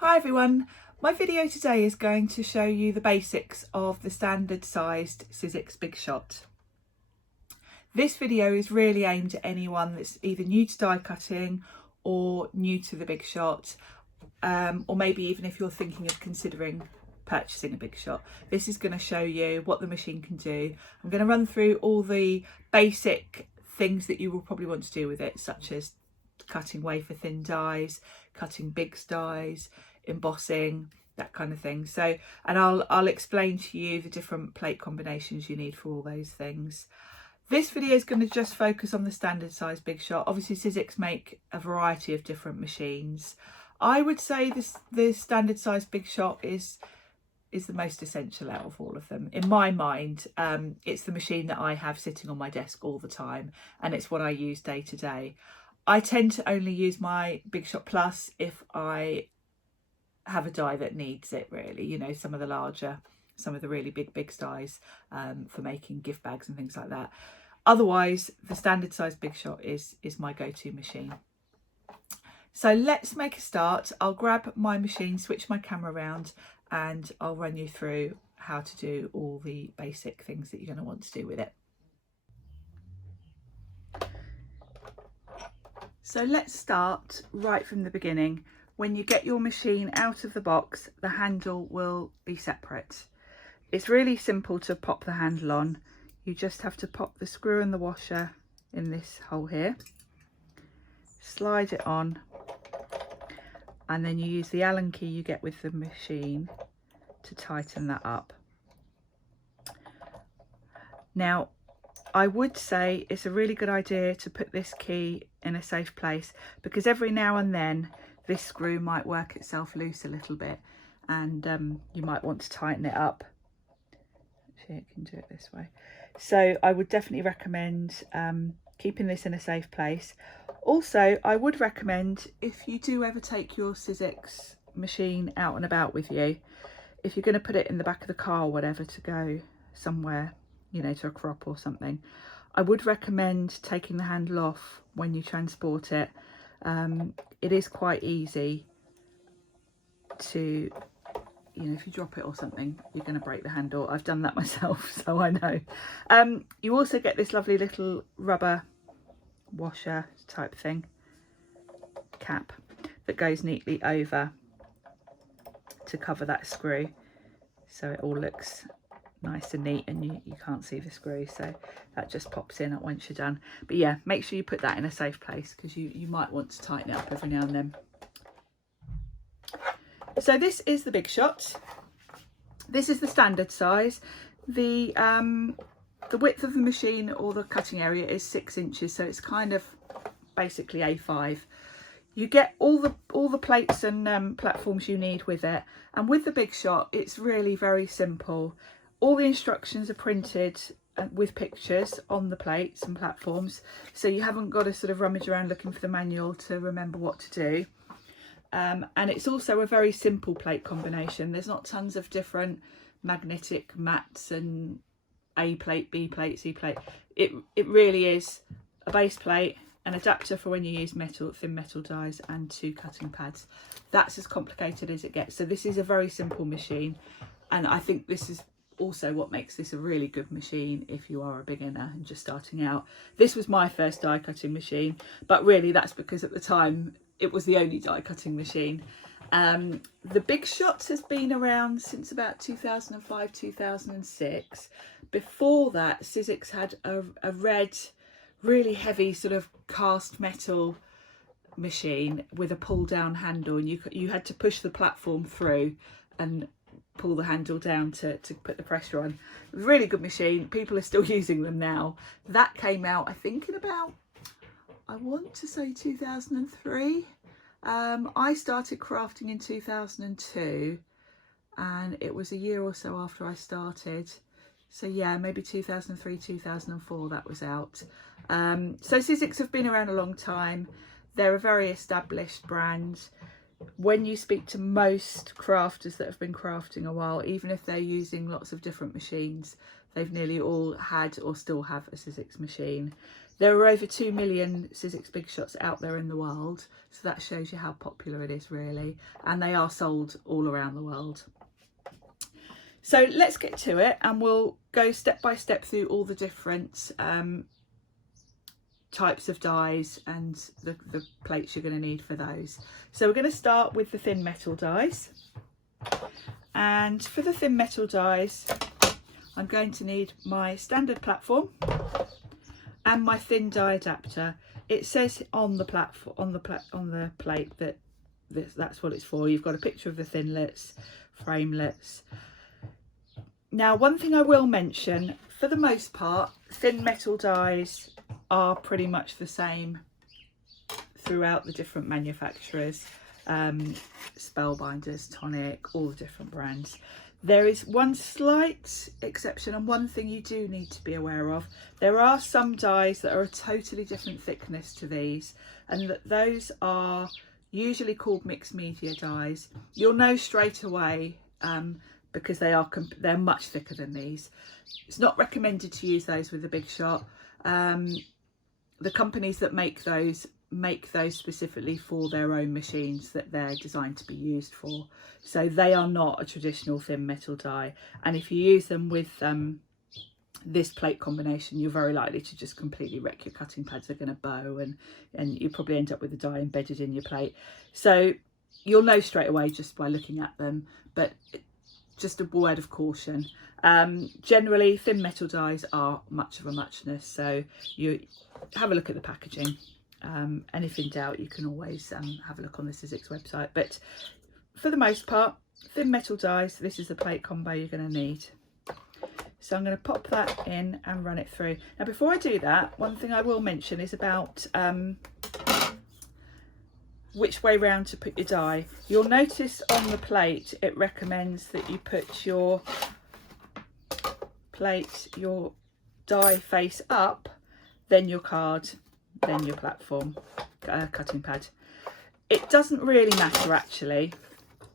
Hi everyone, my video today is going to show you the basics of the standard sized Sizzix Big Shot. This video is really aimed at anyone that's either new to die cutting or new to the Big Shot, or maybe even if you're thinking of considering purchasing a Big Shot. This is going to show you what the machine can do. I'm going to run through all the basic things that you will probably want to do with it, such as cutting wafer thin dies, cutting Bigz dies, embossing, that kind of thing. So, and I'll explain to you the different plate combinations you need for all those things. This video is going to just focus on the standard size Big Shot. Obviously Sizzix make a variety of different machines. I would say the standard size Big Shot is the most essential out of all of them. In my mind, it's the machine that I have sitting on my desk all the time, and it's what I use day to day. I tend to only use my Big Shot Plus if I have a die that needs it, really, you know, some of the really big Bigz dies for making gift bags and things like that. Otherwise, the standard size Big Shot is my go-to machine. So let's make a start. I'll grab my machine, switch my camera around, and I'll run you through how to do all the basic things that you're going to want to do with it. So let's start right from the beginning. When you get your machine out of the box, the handle will be separate. It's really simple to pop the handle on. You just have to pop the screw and the washer in this hole here, slide it on, and then you use the Allen key you get with the machine to tighten that up. Now, I would say it's a really good idea to put this key in a safe place, because every now and then this screw might work itself loose a little bit, and you might want to tighten it up. Actually, it can do it this way. So I would definitely recommend keeping this in a safe place. Also, I would recommend, if you do ever take your Sizzix machine out and about with you, if you're going to put it in the back of the car or whatever to go somewhere, you know, to a crop or something, I would recommend taking the handle off when you transport it. It is quite easy to, you know, if you drop it or something, you're going to break the handle. I've done that myself, so I know. You also get this lovely little rubber washer type thing, cap, that goes neatly over to cover that screw, so it all looks nice and neat, and you can't see the screw, so that just pops in once you're done. But yeah, make sure you put that in a safe place, because you might want to tighten it up every now and then. So this is the Big Shot. This is the standard size. The width of the machine, or the cutting area, is 6 inches, so it's kind of basically A5. You get all the plates and platforms you need with it, and with the Big Shot it's really very simple. All the instructions are printed with pictures on the plates and platforms, so you haven't got to sort of rummage around looking for the manual to remember what to do. And it's also a very simple plate combination. There's not tons of different magnetic mats and A plate, B plate, C plate. It really is a base plate, an adapter for when you use thin metal dies, and 2 cutting pads. That's as complicated as it gets. So this is a very simple machine, and I think this is also what makes this a really good machine if you are a beginner and just starting out. This was my first die cutting machine, but really that's because at the time it was the only die cutting machine. The Big Shot has been around since about 2005, 2006. Before that, Sizzix had a red, really heavy sort of cast metal machine with a pull down handle, and you had to push the platform through and pull the handle down to put the pressure on. Really good machine. People are still using them now. That came out, I think, in about, I want to say 2003. I started crafting in 2002, and it was a year or so after I started. So yeah, maybe 2003, 2004 that was out. So Sizzix have been around a long time. They're a very established brand. When you speak to most crafters that have been crafting a while, even if they're using lots of different machines, they've nearly all had or still have a Sizzix machine. There are over 2 million Sizzix Big Shots out there in the world, so that shows you how popular it is really, and they are sold all around the world. So let's get to it, and we'll go step by step through all the different types of dies and the plates you're going to need for those. So we're going to start with the thin metal dies, and for the thin metal dies I'm going to need my standard platform and my thin die adapter. It says on the platform, on the plate, that that's what it's for. You've got a picture of the Thinlits, framelits. Now, one thing I will mention, for the most part, thin metal dies are pretty much the same throughout the different manufacturers, Spellbinders, Tonic, all the different brands. There is one slight exception, and one thing you do need to be aware of. There are some dies that are a totally different thickness to these, and those are usually called mixed media dies. You'll know straight away because they're much thicker than these. It's not recommended to use those with the Big Shot. The companies that make those specifically for their own machines that they're designed to be used for. So they are not a traditional thin metal die. And if you use them with this plate combination, you're very likely to just completely wreck your cutting pads. They're going to bow, and you probably end up with the die embedded in your plate. So you'll know straight away just by looking at them, but just a word of caution. Generally, thin metal dies are much of a muchness, so you have a look at the packaging. And if in doubt, you can always have a look on the Sizzix website. But for the most part, thin metal dies, this is the plate combo you're going to need. So I'm going to pop that in and run it through. Now, before I do that, one thing I will mention is about which way round to put your die. You'll notice on the plate it recommends that you put your die face up, then your card, then your platform cutting pad. It doesn't really matter actually.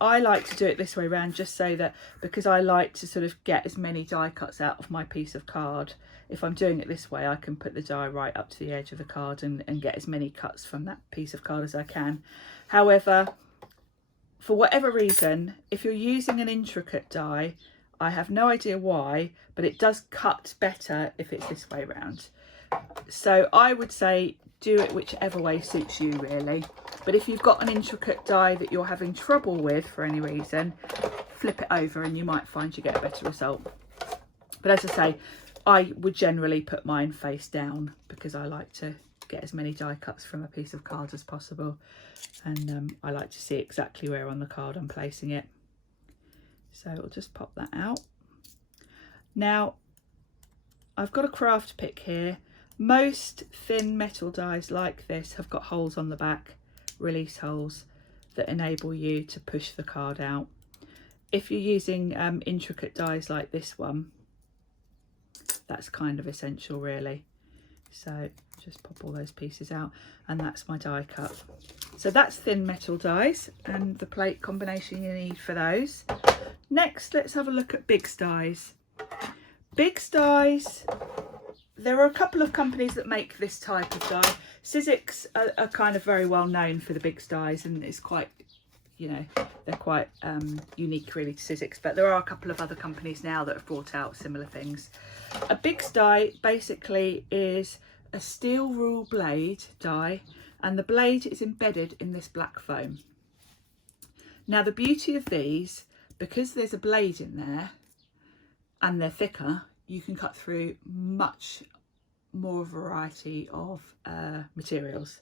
I like to do it this way around, just so that, because I like to sort of get as many die cuts out of my piece of card. If I'm doing it this way, I can put the die right up to the edge of the card and get as many cuts from that piece of card as I can. However, for whatever reason, if you're using an intricate die, I have no idea why, but it does cut better if it's this way around. So I would say do it whichever way suits you really. But if you've got an intricate die that you're having trouble with for any reason, flip it over and you might find you get a better result. But as I say, I would generally put mine face down because I like to get as many die cuts from a piece of card as possible, and I like to see exactly where on the card I'm placing it. So we'll just pop that out. Now I've got a craft pick here. Most thin metal dies like this have got holes on the back, release holes, that enable you to push the card out. If you're using intricate dies like this one, that's kind of essential really. So just pop all those pieces out, and that's my die cut. So that's thin metal dies and the plate combination you need for those. Next, let's have a look at Bigz dies. Bigz dies, there are a couple of companies that make this type of die. Sizzix are kind of very well known for the Bigz dies, and it's quite, you know, they're quite unique really to Sizzix, but there are a couple of other companies now that have brought out similar things. A Bigz die basically is a steel rule blade die, and the blade is embedded in this black foam. Now the beauty of these, because there's a blade in there and they're thicker, you can cut through much more variety of materials.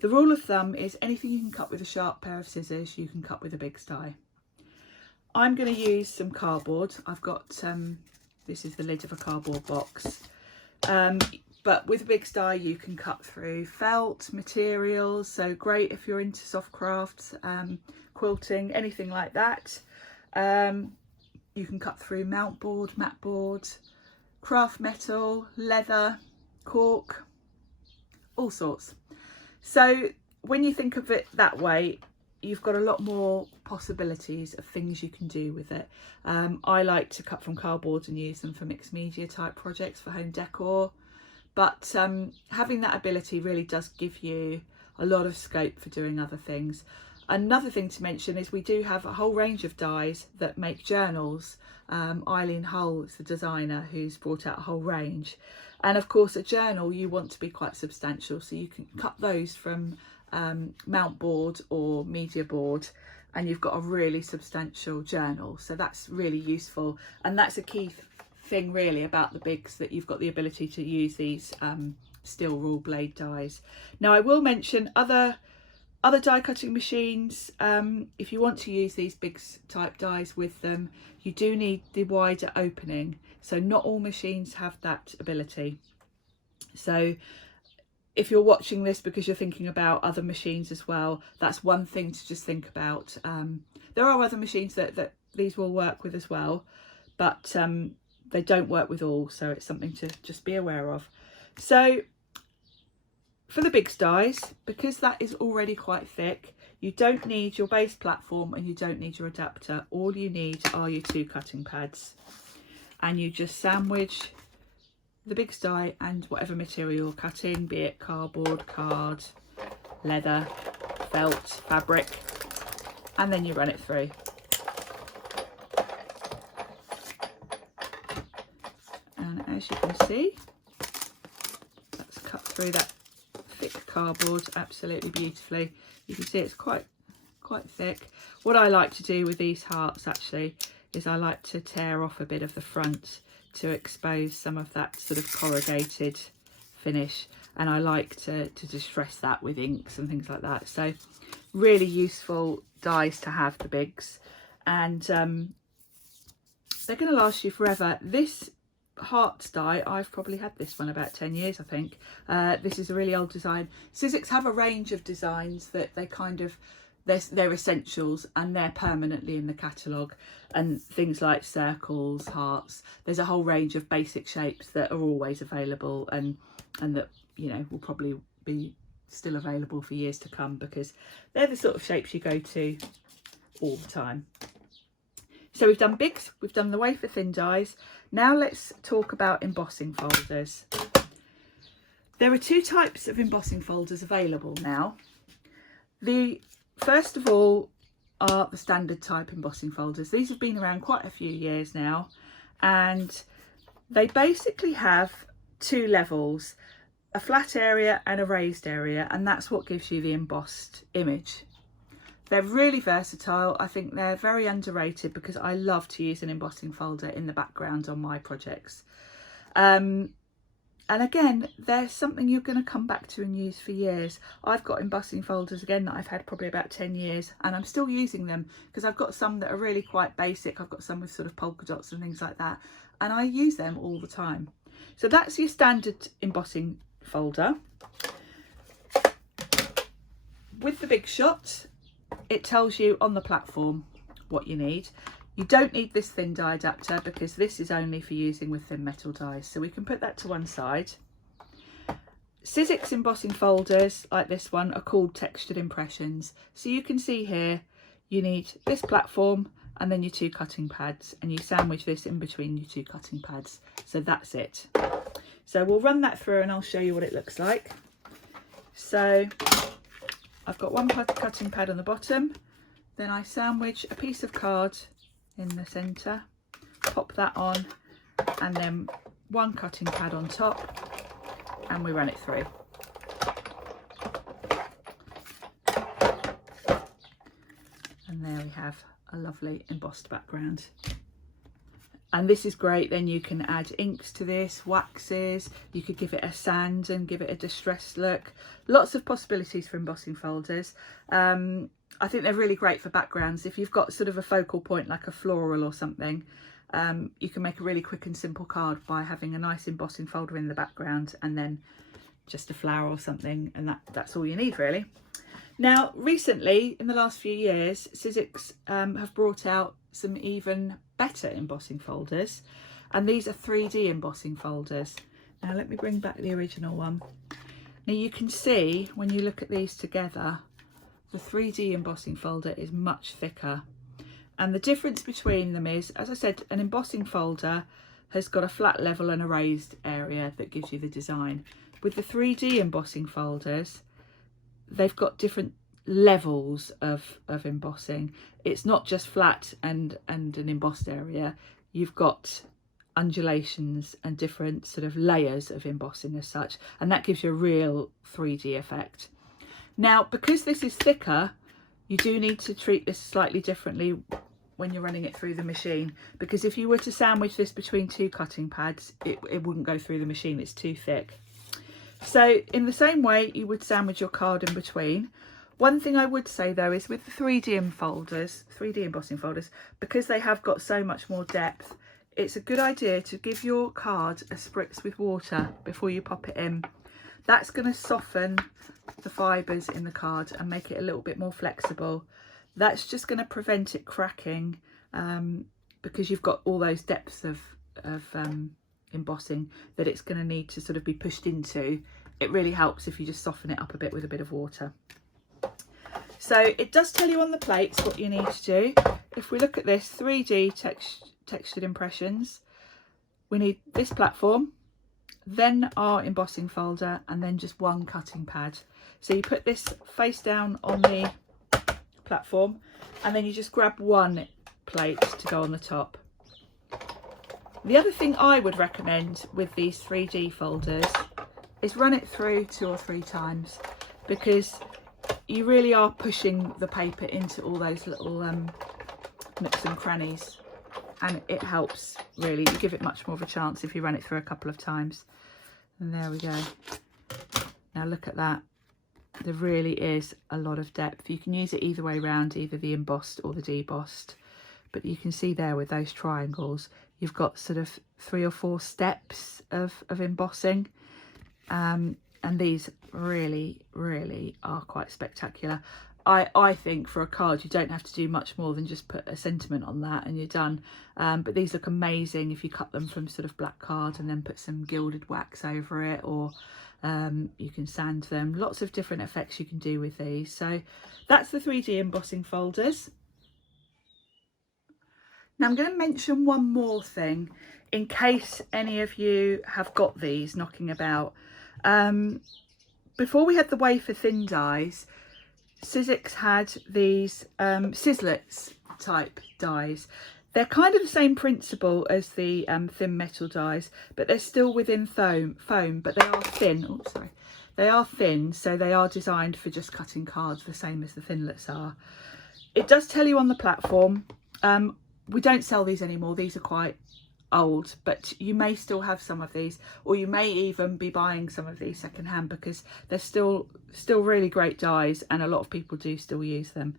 The rule of thumb is anything you can cut with a sharp pair of scissors, you can cut with a Bigz die. I'm going to use some cardboard. I've got, this is the lid of a cardboard box. But with a Bigz die you can cut through felt materials, so great if you're into soft crafts, quilting, anything like that. You can cut through mount board, mat board, craft metal, leather, cork, all sorts. So when you think of it that way, you've got a lot more possibilities of things you can do with it. I like to cut from cardboard and use them for mixed media type projects for home decor, but having that ability really does give you a lot of scope for doing other things. Another thing to mention is we do have a whole range of dies that make journals. Eileen Hull is the designer who's brought out a whole range. And of course, a journal you want to be quite substantial, so you can cut those from mount board or media board, and you've got a really substantial journal. So that's really useful, and that's a key thing really about the Bigz, that you've got the ability to use these steel rule blade dies. Now I will mention other die cutting machines. If you want to use these Bigz type dies with them, you do need the wider opening, so not all machines have that ability. So if you're watching this because you're thinking about other machines as well, that's one thing to just think about. There are other machines that these will work with as well, but they don't work with all, so it's something to just be aware of. So for the Bigz dies, because that is already quite thick, you don't need your base platform and you don't need your adapter. All you need are your 2 cutting pads, and you just sandwich the Bigz die and whatever material you're cutting, be it cardboard, card, leather, felt, fabric, and then you run it through. And as you can see, that's cut through that thick cardboard absolutely beautifully. You can see it's quite thick. What I like to do with these hearts actually is I like to tear off a bit of the front to expose some of that sort of corrugated finish, and I like to distress that with inks and things like that. So really useful dies to have, the Bigz, and they're going to last you forever. This Hearts die, I've probably had this one about 10 years I think. This is a really old design. Sizzix have a range of designs that they kind of, they're essentials and they're permanently in the catalogue, and things like circles, hearts, there's a whole range of basic shapes that are always available, and that, you know, will probably be still available for years to come, because they're the sort of shapes you go to all the time. So we've done Bigz, we've done the wafer thin dies. Now let's talk about embossing folders. There are 2 types of embossing folders available now. The first of all are the standard type embossing folders. These have been around quite a few years now, and they basically have 2 levels, a flat area and a raised area, and that's what gives you the embossed image. They're really versatile. I think they're very underrated because I love to use an embossing folder in the background on my projects. And again, they're something you're going to come back to and use for years. I've got embossing folders again that I've had probably about 10 years, and I'm still using them because I've got some that are really quite basic. I've got some with sort of polka dots and things like that, and I use them all the time. So that's your standard embossing folder. With the Big Shot, it tells you on the platform what you need. You don't need this thin die adapter because this is only for using with thin metal dies, so we can put that to one side. Sizzix embossing folders like this one are called textured impressions. So you can see here you need this platform and then your 2 cutting pads, and you sandwich this in between your 2 cutting pads. So that's it. So we'll run that through and I'll show you what it looks like. So I've got 1 cutting pad on the bottom, then I sandwich a piece of card in the centre, pop that on, and then 1 cutting pad on top, and we run it through. And there we have a lovely embossed background. And this is great, then you can add inks to this, waxes, you could give it a sand and give it a distressed look. Lots of possibilities for embossing folders. I think they're really great for backgrounds. If you've got sort of a focal point like a floral or something, you can make a really quick and simple card by having a nice embossing folder in the background and then just a flower or something, and that's all you need really. Now recently, in the last few years, Sizzix have brought out some even better embossing folders, and these are 3D embossing folders. Now let me bring back the original one. Now you can see when you look at these together, the 3D embossing folder is much thicker, and the difference between them is, as I said, an embossing folder has got a flat level and a raised area that gives you the design. With the 3D embossing folders, they've got different levels of embossing. It's not just flat and an embossed area. You've got undulations and different sort of layers of embossing as such, and that gives you a real 3D effect. Now, because this is thicker, you do need to treat this slightly differently when you're running it through the machine, because if you were to sandwich this between 2 cutting pads, it wouldn't go through the machine, it's too thick. So in the same way you would sandwich your card in between. One thing I would say though is with the 3D embossing folders, because they have got so much more depth, it's a good idea to give your card a spritz with water before you pop it in. That's going to soften the fibres in the card and make it a little bit more flexible. That's just going to prevent it cracking, because you've got all those depths of embossing that it's going to need to sort of be pushed into. It really helps if you just soften it up a bit with a bit of water. So it does tell you on the plates what you need to do. If we look at this 3D textured impressions, we need this platform, then our embossing folder, and then just 1 cutting pad. So you put this face down on the platform, and then you just grab 1 plate to go on the top. The other thing I would recommend with these 3D folders is run it through 2 or 3 times, because you really are pushing the paper into all those little nooks and crannies, and it helps really. You give it much more of a chance if you run it through a couple of times. And there we go. Now look at that. There really is a lot of depth. You can use it either way round, either the embossed or the debossed. But you can see there with those triangles, you've got sort of 3 or 4 steps of embossing. And these really, really are quite spectacular. I think for a card, you don't have to do much more than just put a sentiment on that and you're done. But these look amazing if you cut them from sort of black card and then put some gilded wax over it, or you can sand them. Lots of different effects you can do with these. So that's the 3D embossing folders. Now I'm going to mention one more thing in case any of you have got these knocking about. Before we had the wafer thin dies, Sizzix had these Sizzlits type dies. They're kind of the same principle as the thin metal dies, but they're still within foam, but they are thin. Oh, sorry. They are thin, so they are designed for just cutting cards, the same as the Thinlits are. It does tell you on the platform. We don't sell these anymore. These are quite old, but you may still have some of these, or you may even be buying some of these secondhand, because they're still really great dies and a lot of people do still use them.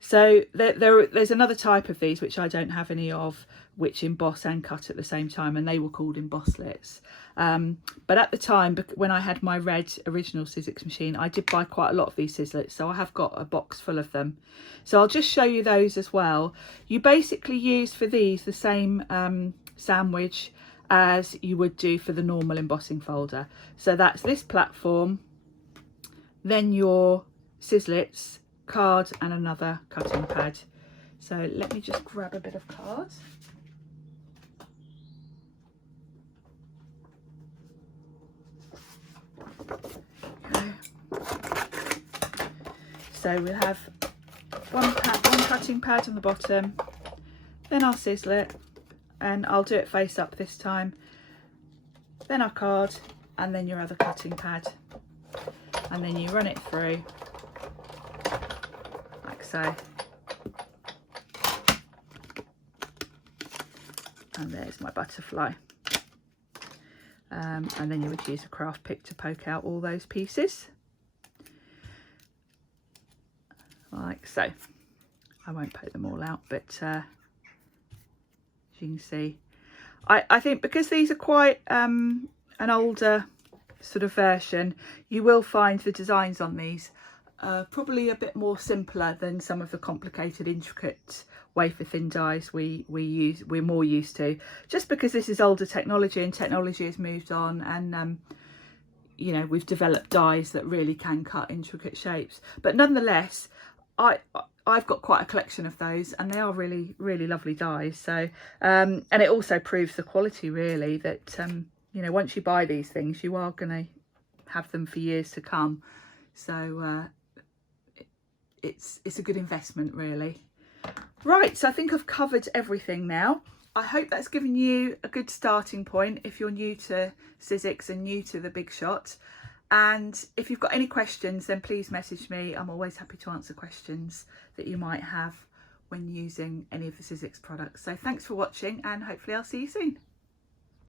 So there's another type of these which I don't have any of, which emboss and cut at the same time, and they were called Embosslits. But at the time, when I had my red original Sizzix machine, I did buy quite a lot of these Sizzlits, so I have got a box full of them. So I'll just show you those as well. You basically use for these the same sandwich as you would do for the normal embossing folder. So that's this platform, then your Sizzlits, card, and another cutting pad. So let me just grab a bit of card. Okay. So we'll have one cutting pad on the bottom, then our Sizzlit, and I'll do it face up this time, then our card, and then your other cutting pad, and then you run it through like so, and there's my butterfly. And then you would use a craft pick to poke out all those pieces like so. I won't poke them all out, but as you can see, I think because these are quite an older sort of version, you will find the designs on these probably a bit more simpler than some of the complicated, intricate wafer thin dies we're more used to, just because this is older technology and technology has moved on, and you know, we've developed dies that really can cut intricate shapes. But nonetheless, I've got quite a collection of those, and they are really, really lovely dies. So and it also proves the quality, really, that you know, once you buy these things, you are going to have them for years to come. So it's a good investment, really. Right, so I think I've covered everything now. I hope that's given you a good starting point if you're new to Sizzix and new to the Big Shot. And if you've got any questions, then please message me. I'm always happy to answer questions that you might have when using any of the Sizzix products. So thanks for watching, and hopefully I'll see you soon.